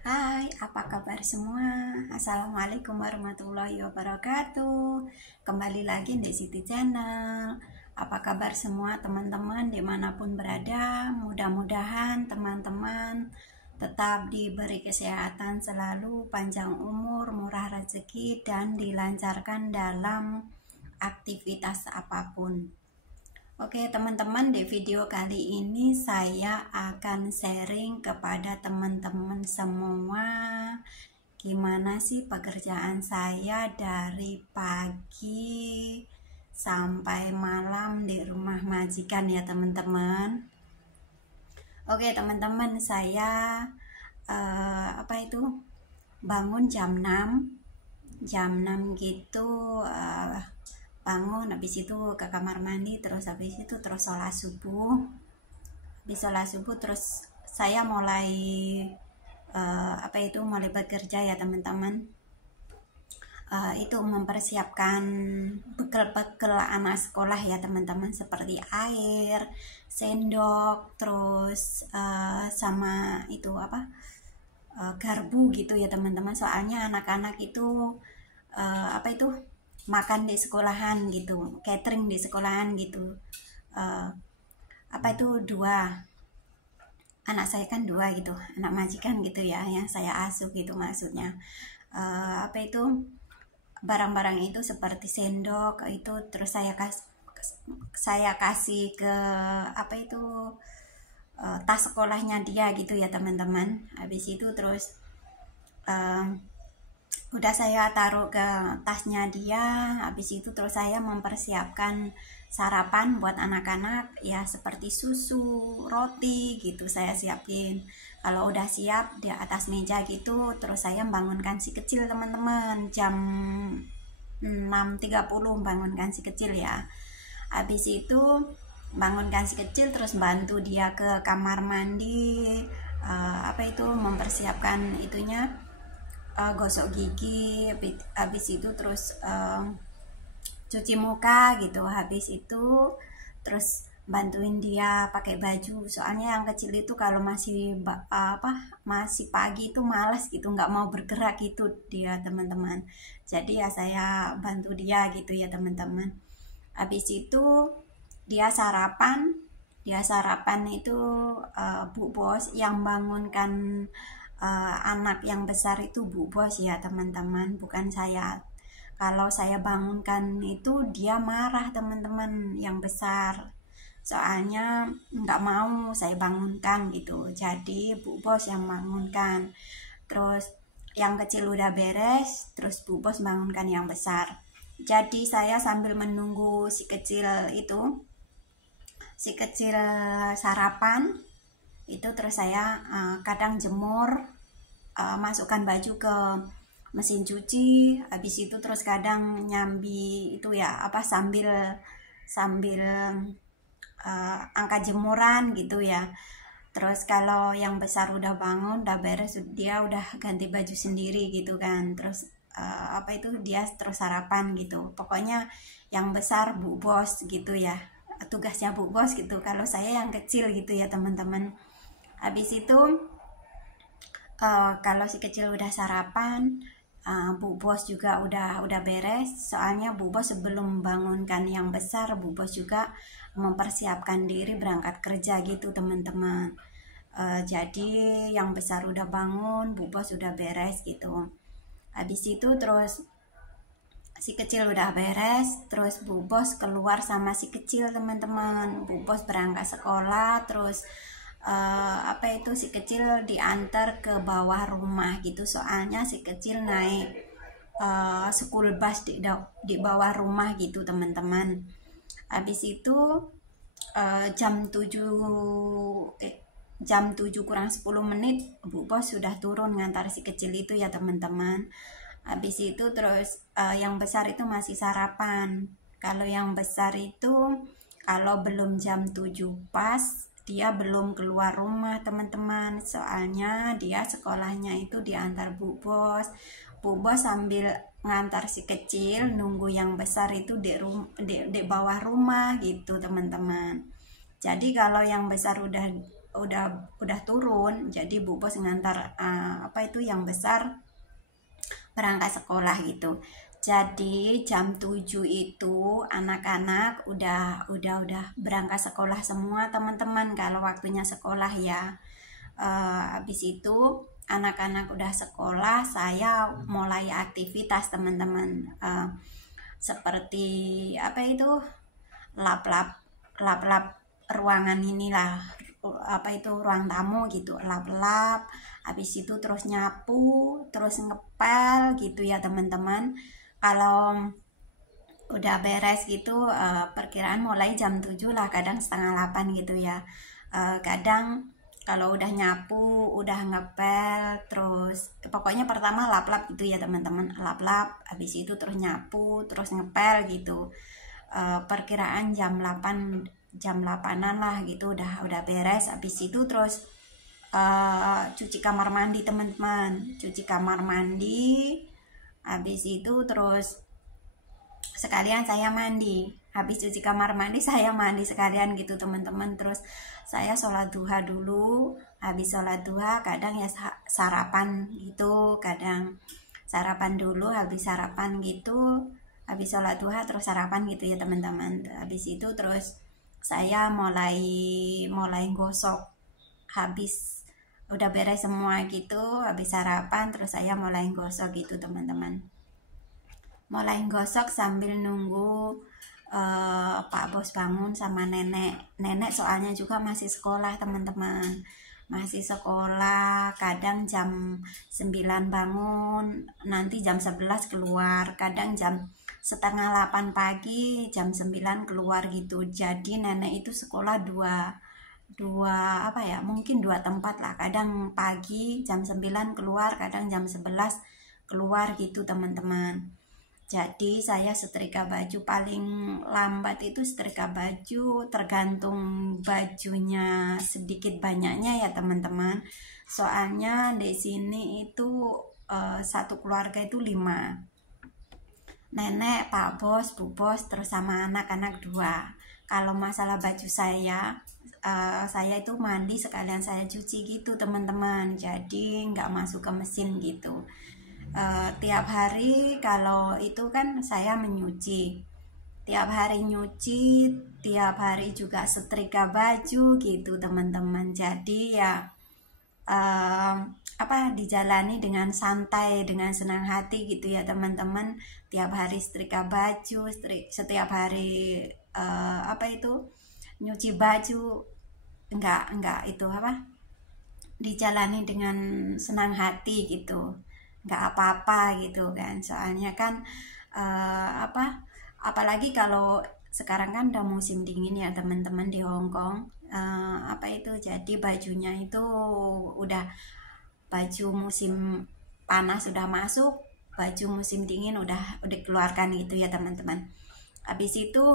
Hai, apa kabar semua? Assalamualaikum warahmatullahi wabarakatuh. Kembali lagi di Siti Channel. Apa kabar semua teman-teman dimanapun berada? Mudah-mudahan teman-teman tetap diberi kesehatan selalu, panjang umur, murah rezeki, dan dilancarkan dalam aktivitas apapun. Oke teman-teman, di video kali ini saya akan sharing kepada teman-teman semua gimana sih pekerjaan saya dari pagi sampai malam di rumah majikan ya teman-teman. Oke teman-teman, saya bangun jam 6 gitu, bangun, habis itu ke kamar mandi, terus habis itu terus sholat subuh terus saya mulai mulai bekerja ya teman-teman. Itu mempersiapkan bekal-bekal anak sekolah ya teman-teman, seperti air, sendok, terus sama itu garpu gitu ya teman-teman. Soalnya anak-anak itu makan di sekolahan gitu, catering di sekolahan gitu. Dua anak saya kan dua gitu, anak majikan gitu ya, yang saya asuh gitu maksudnya. Barang-barang itu seperti sendok itu terus saya kasih ke tas sekolahnya dia gitu ya teman-teman. Habis itu terus udah saya taruh ke tasnya dia. Habis itu terus saya mempersiapkan sarapan buat anak-anak ya, seperti susu, roti gitu saya siapin. Kalau udah siap di atas meja gitu, terus saya bangunkan si kecil teman-teman, jam 6.30 bangunkan si kecil ya. Habis itu bangunkan si kecil, terus bantu dia ke kamar mandi, mempersiapkan itunya, gosok gigi, habis itu terus cuci muka gitu. Habis itu terus bantuin dia pakai baju, soalnya yang kecil itu kalau masih pagi itu malas gitu, nggak mau bergerak gitu dia teman-teman. Jadi ya saya bantu dia gitu ya teman-teman. Habis itu dia sarapan itu, Bu Bos yang bangunkan. Anak yang besar itu Bu Bos ya teman-teman, bukan saya. Kalau saya bangunkan itu dia marah teman-teman, yang besar. Soalnya nggak mau saya bangunkan gitu. Jadi Bu Bos yang bangunkan. Terus yang kecil udah beres, terus Bu Bos bangunkan yang besar. Jadi saya sambil menunggu si kecil sarapan itu, terus saya kadang jemur, masukkan baju ke mesin cuci. Habis itu terus kadang nyambi itu ya sambil angkat jemuran gitu ya. Terus kalau yang besar udah bangun, udah beres, dia udah ganti baju sendiri gitu kan. Terus dia terus sarapan gitu. Pokoknya yang besar Bu Bos gitu ya, tugasnya Bu Bos gitu. Kalau saya yang kecil gitu ya teman-teman. Habis itu kalau si kecil udah sarapan, Bu Bos juga udah beres. Soalnya Bu Bos sebelum bangunkan yang besar, Bu Bos juga mempersiapkan diri berangkat kerja gitu teman-teman. Jadi yang besar udah bangun, Bu Bos udah beres gitu. Habis itu terus si kecil udah beres, terus Bu Bos keluar sama si kecil teman-teman. Bu Bos berangkat sekolah, terus si kecil diantar ke bawah rumah gitu. Soalnya si kecil naik school bus di bawah rumah gitu teman-teman. Habis itu jam 7 kurang 10 menit Bu Bos sudah turun ngantar si kecil itu ya teman-teman. Habis itu terus yang besar itu masih sarapan. Kalau yang besar itu kalau belum jam 7 pas, dia belum keluar rumah teman-teman. Soalnya dia sekolahnya itu diantar Bu Bos. Bu Bos sambil ngantar si kecil, nunggu yang besar itu di bawah rumah gitu teman-teman. Jadi kalau yang besar udah udah turun, jadi Bu Bos ngantar apa itu yang besar berangkat sekolah gitu. Jadi jam 7 itu anak-anak udah berangkat sekolah semua teman-teman, kalau waktunya sekolah ya. Habis itu anak-anak udah sekolah, saya mulai aktivitas teman-teman. Seperti apa itu, lap-lap ruangan inilah, apa itu, ruang tamu gitu, lap-lap. Habis itu terus nyapu, terus ngepel gitu ya teman-teman. Kalau udah beres gitu, perkiraan mulai jam 7 lah, kadang setengah 8 gitu ya. Kadang kalau udah nyapu, udah ngepel, terus pokoknya pertama lap-lap gitu ya teman-teman, lap-lap, habis itu terus nyapu, terus ngepel gitu. Perkiraan jam 8, jam 8-an lah gitu udah beres. Habis itu terus cuci kamar mandi teman-teman, cuci kamar mandi. Habis itu terus sekalian saya mandi, habis cuci kamar mandi saya mandi sekalian gitu teman-teman. Terus saya sholat duha dulu, habis sholat duha kadang ya sarapan gitu, kadang sarapan dulu, habis sarapan gitu, habis sholat duha terus sarapan gitu ya teman-teman. Habis itu terus saya mulai gosok, habis udah beres semua gitu, habis sarapan terus saya mulai gosok gitu teman-teman. Mulai gosok sambil nunggu Pak Bos bangun sama nenek soalnya juga masih sekolah teman-teman, masih sekolah. Kadang jam 9 bangun, nanti jam 11 keluar, kadang jam setengah 8 pagi, jam 9 keluar gitu. Jadi nenek itu sekolah dua apa ya, mungkin dua tempat lah, kadang pagi jam 9 keluar, kadang jam 11 keluar gitu teman-teman. Jadi saya setrika baju paling lambat itu setrika baju, tergantung bajunya sedikit banyaknya ya teman-teman. Soalnya di sini itu satu keluarga itu 5, nenek, Pak Bos, Bu Bos, terus sama anak-anak 2. Kalau masalah baju saya itu mandi sekalian saya cuci gitu teman-teman, jadi nggak masuk ke mesin gitu. Tiap hari kalau itu kan saya menyuci, tiap hari nyuci, tiap hari juga setrika baju gitu teman-teman. Jadi ya dijalani dengan santai, dengan senang hati gitu ya teman-teman. Tiap hari setrika baju, setiap hari nyuci baju, enggak itu dijalani dengan senang hati gitu, nggak apa-apa gitu kan. Soalnya kan apalagi kalau sekarang kan udah musim dingin ya teman-teman di Hong Kong. Jadi bajunya itu udah, baju musim panas sudah masuk, baju musim dingin udah dikeluarkan gitu ya teman-teman. Habis itu